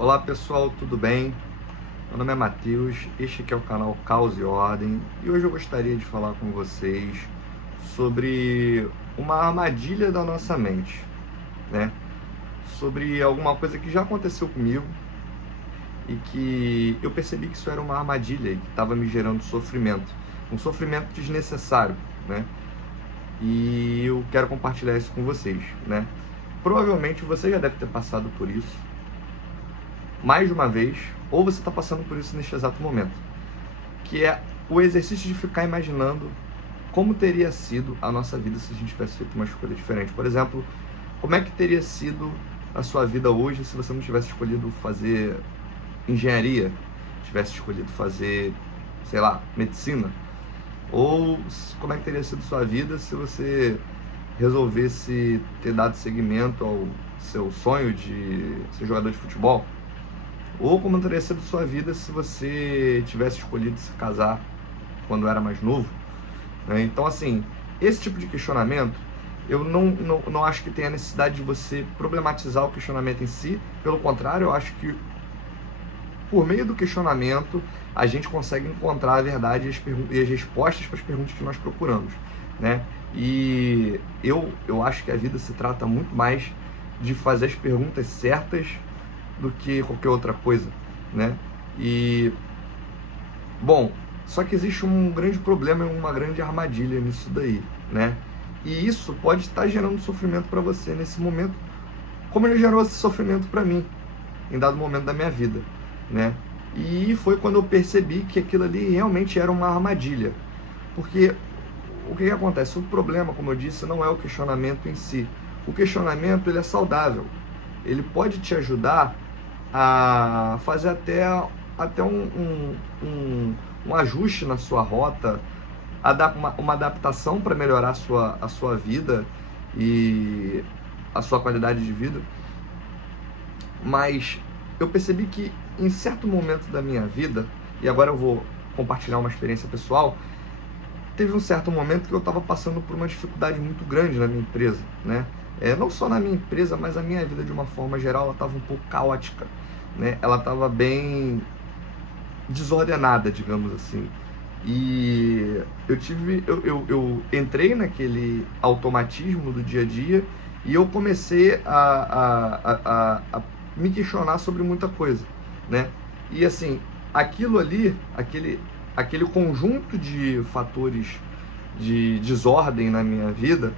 Olá pessoal, tudo bem? Meu nome é Matheus, este aqui é o canal Caos e Ordem e hoje eu gostaria de falar com vocês sobre uma armadilha da nossa mente, né? Sobre alguma coisa que já aconteceu comigo e que eu percebi que isso era uma armadilha e que estava me gerando sofrimento, um sofrimento desnecessário, né? E eu quero compartilhar isso com vocês, né? Provavelmente você já deve ter passado por isso mais de uma vez, ou você está passando por isso neste exato momento, que é o exercício de ficar imaginando como teria sido a nossa vida se a gente tivesse feito uma escolha diferente. Por exemplo, como é que teria sido a sua vida hoje se você não tivesse escolhido fazer engenharia, tivesse escolhido fazer, sei lá, medicina? Ou como é que teria sido sua vida se você resolvesse ter dado seguimento ao seu sonho de ser jogador de futebol? Ou como teria sido sua vida se você tivesse escolhido se casar quando era mais novo, né? Então, assim, esse tipo de questionamento, eu não acho que tenha necessidade de você problematizar o questionamento em si. Pelo contrário, eu acho que por meio do questionamento a gente consegue encontrar a verdade e as respostas para as perguntas que nós procuramos, né? E eu acho que a vida se trata muito mais de fazer as perguntas certas do que qualquer outra coisa, né? E, bom, só que existe um grande problema e uma grande armadilha nisso daí, né? E isso pode estar gerando sofrimento para você nesse momento, como ele gerou esse sofrimento para mim, em dado momento da minha vida, né? E foi quando eu percebi que aquilo ali realmente era uma armadilha. Porque o que acontece? O problema, como eu disse, não é o questionamento em si. O questionamento, ele é saudável. Ele pode te ajudar a fazer até um ajuste na sua rota, uma adaptação para melhorar a sua vida e a sua qualidade de vida. Mas eu percebi que em certo momento da minha vida, e agora eu vou compartilhar uma experiência pessoal, teve um certo momento que eu estava passando por uma dificuldade muito grande na minha empresa, né? Não só na minha empresa, mas a minha vida de uma forma geral, ela estava um pouco caótica, né? Ela estava bem desordenada, digamos assim. E eu entrei naquele automatismo do dia a dia e eu comecei a me questionar sobre muita coisa, né? E assim, aquilo ali, aquele conjunto de fatores de desordem na minha vida,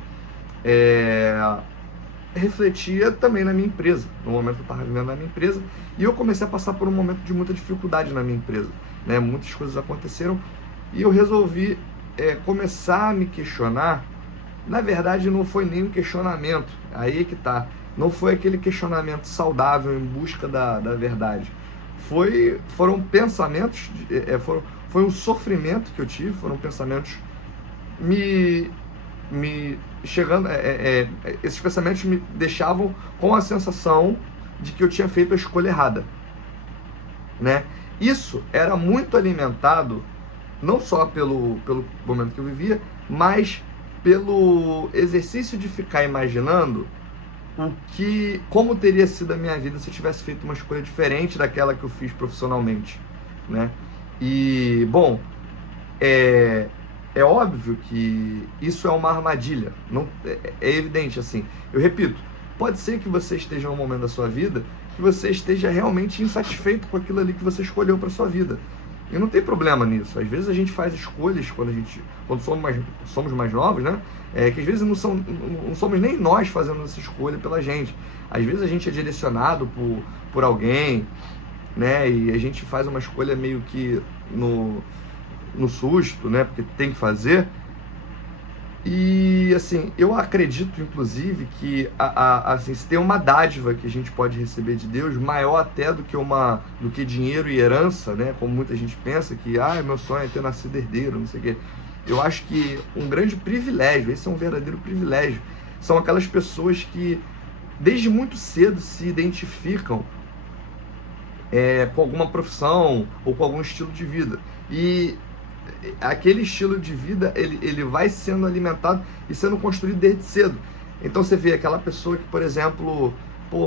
refletia também na minha empresa, no momento que eu estava vivendo na minha empresa, e eu comecei a passar por um momento de muita dificuldade na minha empresa, né? Muitas coisas aconteceram e eu resolvi começar a me questionar. Na verdade, não foi nem um questionamento, aí que tá, não foi aquele questionamento saudável em busca da verdade, foram pensamentos, foi um sofrimento que eu tive, foram pensamentos me chegando, esses pensamentos me deixavam com a sensação de que eu tinha feito a escolha errada, né? Isso era muito alimentado não só pelo momento que eu vivia, mas pelo exercício de ficar imaginando como teria sido a minha vida se eu tivesse feito uma escolha diferente daquela que eu fiz profissionalmente, né? E, bom, é óbvio que isso é uma armadilha, não, é evidente, assim. Eu repito, pode ser que você esteja num momento da sua vida que você esteja realmente insatisfeito com aquilo ali que você escolheu para sua vida. E não tem problema nisso. Às vezes a gente faz escolhas quando somos mais novos, né? Que às vezes não somos nem nós fazendo essa escolha pela gente. Às vezes a gente é direcionado por alguém, né? E a gente faz uma escolha meio que no susto, né? Porque tem que fazer. E assim, eu acredito inclusive que assim, se tem uma dádiva que a gente pode receber de Deus, maior até do que dinheiro e herança, né? Como muita gente pensa que meu sonho é ter nascido herdeiro, não sei o quê. Eu acho que um grande privilégio, esse é um verdadeiro privilégio, são aquelas pessoas que desde muito cedo se identificam com alguma profissão ou com algum estilo de vida. E aquele estilo de vida, ele vai sendo alimentado e sendo construído desde cedo. Então você vê aquela pessoa que, por exemplo,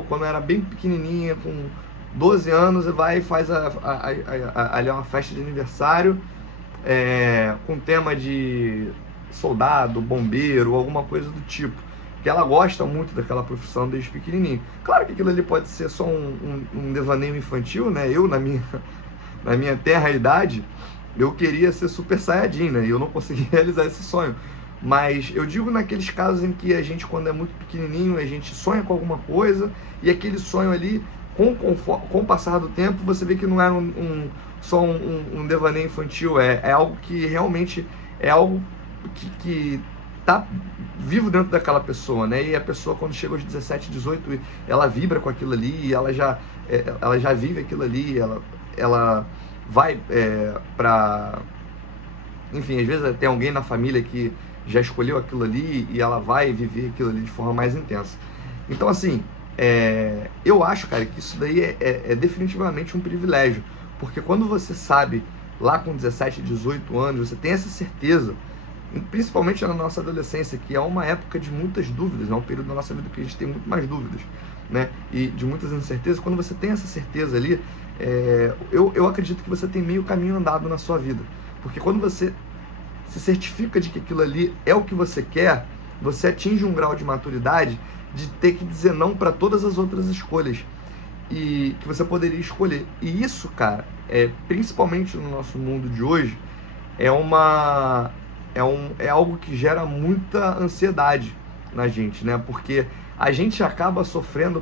quando era bem pequenininha, com 12 anos e vai e faz ali uma festa de aniversário com tema de soldado, bombeiro, alguma coisa do tipo. Que ela gosta muito daquela profissão desde pequenininho. Claro que aquilo ali pode ser só um devaneio infantil, né? Eu, na minha tenra idade, eu queria ser Super Saiyajin, né? E eu não consegui realizar esse sonho. Mas eu digo naqueles casos em que a gente, quando é muito pequenininho, a gente sonha com alguma coisa e aquele sonho ali, com o passar do tempo, você vê que não é só um devaneio infantil, é algo que realmente é algo que tá vivo dentro daquela pessoa, né? E a pessoa, quando chega aos 17, 18, ela vibra com aquilo ali, ela já vive aquilo ali, ela vai para... Enfim, às vezes tem alguém na família que já escolheu aquilo ali e ela vai viver aquilo ali de forma mais intensa. Então, assim, eu acho, cara, que isso daí é definitivamente um privilégio, porque quando você sabe, lá com 17, 18 anos, você tem essa certeza, principalmente na nossa adolescência, que é uma época de muitas dúvidas, é um período da nossa vida que a gente tem muito mais dúvidas, né? E de muitas incertezas. Quando você tem essa certeza ali, eu acredito que você tem meio caminho andado na sua vida, porque quando você se certifica de que aquilo ali é o que você quer, você atinge um grau de maturidade de ter que dizer não para todas as outras escolhas e que você poderia escolher. E isso, cara, principalmente no nosso mundo de hoje, é algo que gera muita ansiedade na gente, né? Porque a gente acaba sofrendo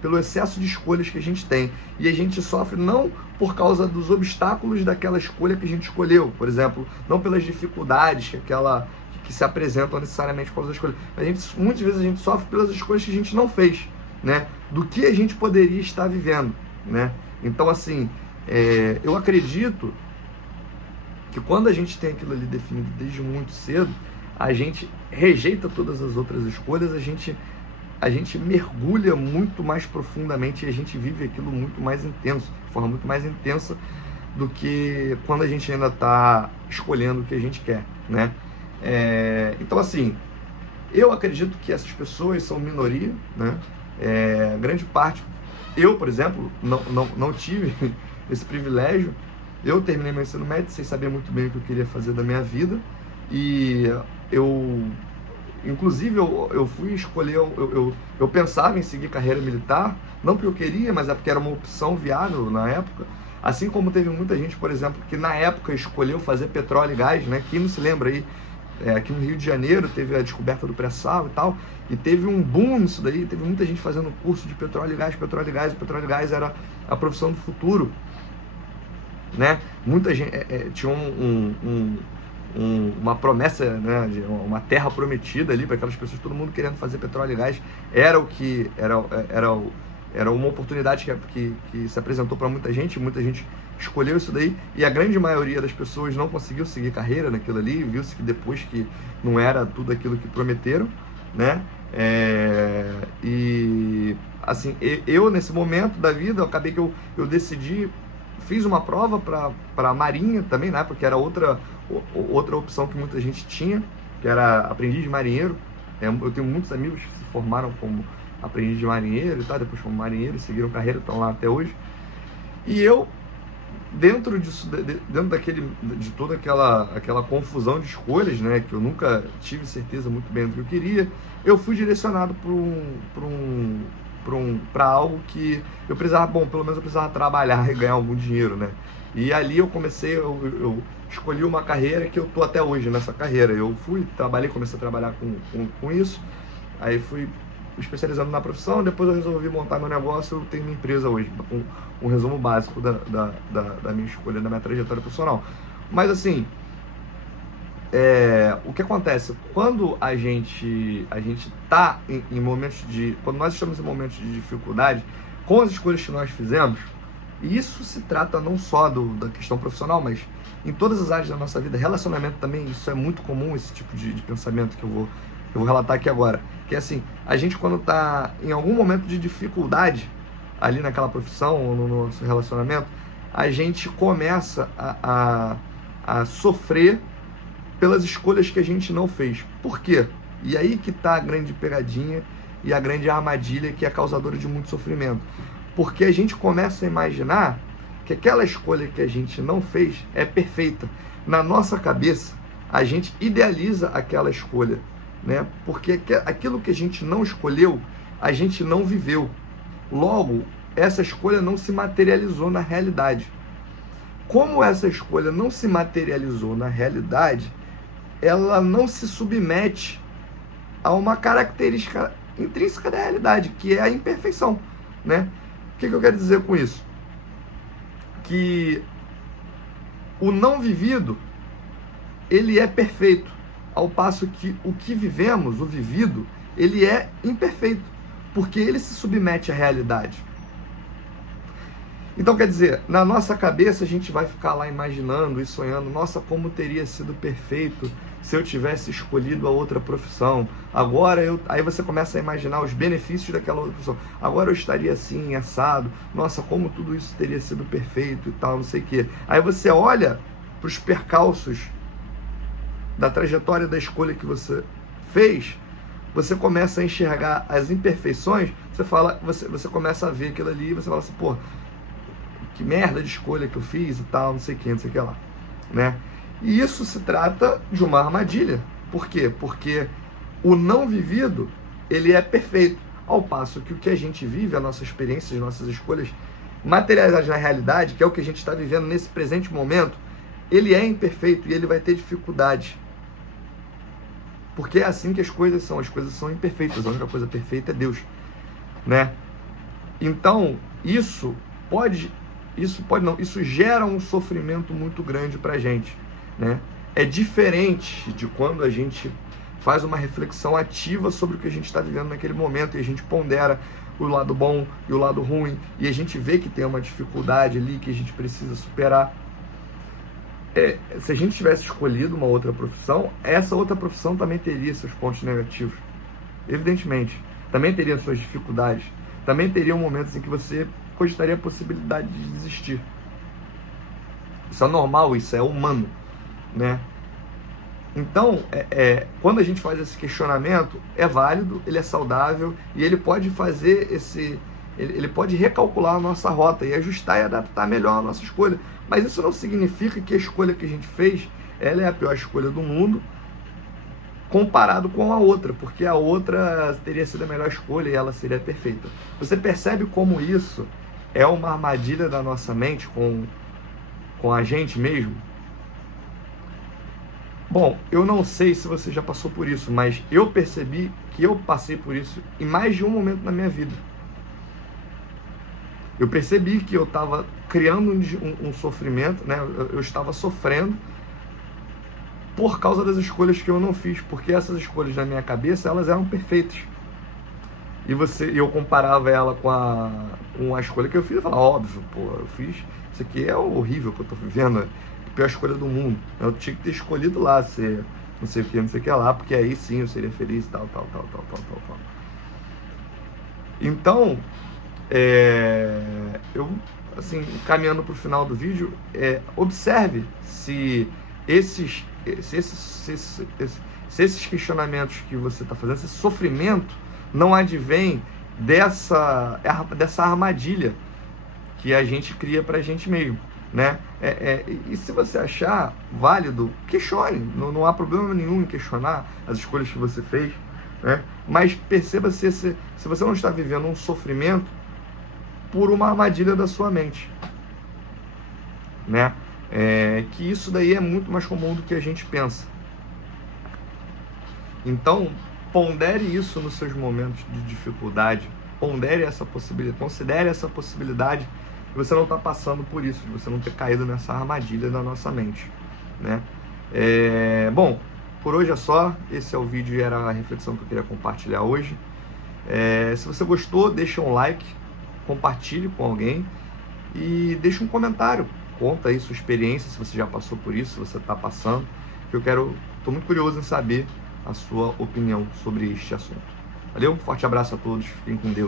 pelo excesso de escolhas que a gente tem. E a gente sofre não por causa dos obstáculos daquela escolha que a gente escolheu, por exemplo, não pelas dificuldades que se apresentam necessariamente por causa da escolha. Muitas vezes a gente sofre pelas escolhas que a gente não fez, né? Do que a gente poderia estar vivendo, né? Então, assim, eu acredito que quando a gente tem aquilo ali definido desde muito cedo, a gente rejeita todas as outras escolhas, a gente mergulha muito mais profundamente e a gente vive aquilo muito mais intenso, de forma muito mais intensa do que quando a gente ainda está escolhendo o que a gente quer, né? Então, assim, eu acredito que essas pessoas são minoria, né? Grande parte, eu, por exemplo, não tive esse privilégio. Eu terminei meu ensino médio sem saber muito bem o que eu queria fazer da minha vida e inclusive eu fui escolher, eu pensava em seguir carreira militar, não porque eu queria, mas porque era uma opção viável na época, assim como teve muita gente, por exemplo, que na época escolheu fazer petróleo e gás, né? Quem não se lembra aí, aqui no Rio de Janeiro teve a descoberta do pré-sal e tal, e teve um boom nisso daí, teve muita gente fazendo curso de petróleo e gás, o petróleo e gás era a profissão do futuro, né? Muita gente tinha uma promessa, né, de uma terra prometida ali para aquelas pessoas, todo mundo querendo fazer petróleo e gás, era uma oportunidade que se apresentou para muita gente escolheu isso daí, e a grande maioria das pessoas não conseguiu seguir carreira naquilo ali, viu-se que depois que não era tudo aquilo que prometeram, né? E assim, eu nesse momento da vida, eu acabei que eu decidi, fiz uma prova para a Marinha também, né? Porque era outra opção que muita gente tinha, que era aprendiz de marinheiro. Eu tenho muitos amigos que se formaram como aprendiz de marinheiro e tal, depois como marinheiro, seguiram carreira, estão lá até hoje. E eu, dentro disso, dentro de toda aquela confusão de escolhas, né? Que eu nunca tive certeza muito bem do que eu queria, eu fui direcionado para algo que eu precisava, pelo menos eu precisava trabalhar e ganhar algum dinheiro, né? E ali eu comecei, eu escolhi uma carreira que eu tô até hoje nessa carreira. Eu comecei a trabalhar com isso, aí fui especializando na profissão, depois eu resolvi montar meu negócio, eu tenho minha empresa hoje, com um resumo básico da minha escolha, da minha trajetória profissional. Mas assim, o que acontece quando a gente está em momentos quando nós estamos em momentos de dificuldade com as escolhas que nós fizemos, e isso se trata não só da questão profissional, mas em todas as áreas da nossa vida, relacionamento também, isso é muito comum, esse tipo de pensamento que eu vou relatar aqui agora, que é assim, a gente quando está em algum momento de dificuldade ali naquela profissão ou no nosso relacionamento, a gente começa a sofrer pelas escolhas que a gente não fez. Por quê? E aí que está a grande pegadinha e a grande armadilha que é causadora de muito sofrimento. Porque a gente começa a imaginar que aquela escolha que a gente não fez é perfeita. Na nossa cabeça, a gente idealiza aquela escolha, né? Porque aquilo que a gente não escolheu, a gente não viveu. Logo, essa escolha não se materializou na realidade. Como essa escolha não se materializou na realidade, ela não se submete a uma característica intrínseca da realidade, que é a imperfeição, né? O que eu quero dizer com isso? Que o não vivido, ele é perfeito, ao passo que o que vivemos, o vivido, ele é imperfeito, porque ele se submete à realidade. Então, quer dizer, na nossa cabeça a gente vai ficar lá imaginando e sonhando, nossa, como teria sido perfeito se eu tivesse escolhido a outra profissão. Aí você começa a imaginar os benefícios daquela outra profissão. Agora eu estaria assim, assado. Nossa, como tudo isso teria sido perfeito e tal, não sei o quê. Aí você olha para os percalços da trajetória da escolha que você fez, você começa a enxergar as imperfeições, você começa a ver aquilo ali e você fala assim, pô, que merda de escolha que eu fiz e tal, não sei o que, não sei o que lá, né? E isso se trata de uma armadilha. Por quê? Porque o não vivido, ele é perfeito, ao passo que o que a gente vive, a nossa experiência, as nossas escolhas materializadas na realidade, que é o que a gente está vivendo nesse presente momento, ele é imperfeito e ele vai ter dificuldade. Porque é assim que as coisas são imperfeitas, a única coisa perfeita é Deus, né? Então, isso gera um sofrimento muito grande pra gente, né? É diferente de quando a gente faz uma reflexão ativa sobre o que a gente está vivendo naquele momento e a gente pondera o lado bom e o lado ruim e a gente vê que tem uma dificuldade ali que a gente precisa superar. Se a gente tivesse escolhido uma outra profissão, essa outra profissão também teria seus pontos negativos, evidentemente, também teria suas dificuldades, também teria momentos em que você cogitaria a possibilidade de desistir. Isso é normal, isso é humano, né? Então, quando a gente faz esse questionamento, é válido, ele é saudável e ele pode fazer ele pode recalcular a nossa rota e ajustar e adaptar melhor a nossa escolha. Mas isso não significa que a escolha que a gente fez, ela é a pior escolha do mundo, comparado com a outra, porque a outra teria sido a melhor escolha e ela seria perfeita. Você percebe como isso é uma armadilha da nossa mente com a gente mesmo? Bom, eu não sei se você já passou por isso, mas eu percebi que eu passei por isso em mais de um momento na minha vida. Eu percebi que eu estava criando um sofrimento, né? Eu estava sofrendo por causa das escolhas que eu não fiz, porque essas escolhas na minha cabeça, elas eram perfeitas. E eu comparava ela com a escolha que eu fiz, eu falava, óbvio, pô, eu fiz, isso aqui é horrível que eu estou vivendo, a pior escolha do mundo. Eu tinha que ter escolhido lá ser não sei o que lá, porque aí sim eu seria feliz e tal. Então, eu, assim, caminhando para o final do vídeo, observe se esses questionamentos que você está fazendo, esse sofrimento, não advém dessa armadilha que a gente cria para a gente mesmo, né? E se você achar válido, questione, não há problema nenhum em questionar as escolhas que você fez, né? Mas perceba se você não está vivendo um sofrimento por uma armadilha da sua mente, né? Que isso daí é muito mais comum do que a gente pensa. Então, pondere isso nos seus momentos de dificuldade, pondere essa possibilidade, considere essa possibilidade de você não estar passando por isso, de você não ter caído nessa armadilha da nossa mente, né? Bom, por hoje é só, esse é o vídeo e era a reflexão que eu queria compartilhar hoje. Se você gostou, deixa um like, compartilhe com alguém e deixa um comentário, conta aí sua experiência, se você já passou por isso, se você está passando, que estou muito curioso em saber a sua opinião sobre este assunto. Valeu, um forte abraço a todos, fiquem com Deus.